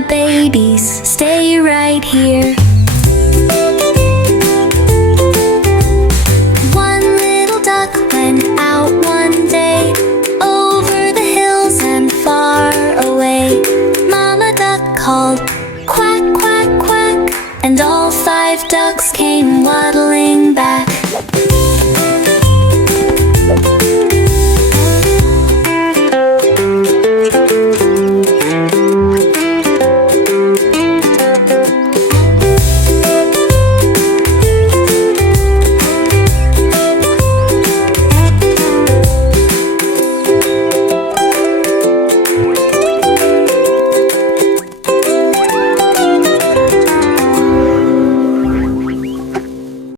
my babies, stay right here. One little duck went out one day, over the hills and far away. Mama duck called, quack, quack, quack, and all 5 ducks came waddling back.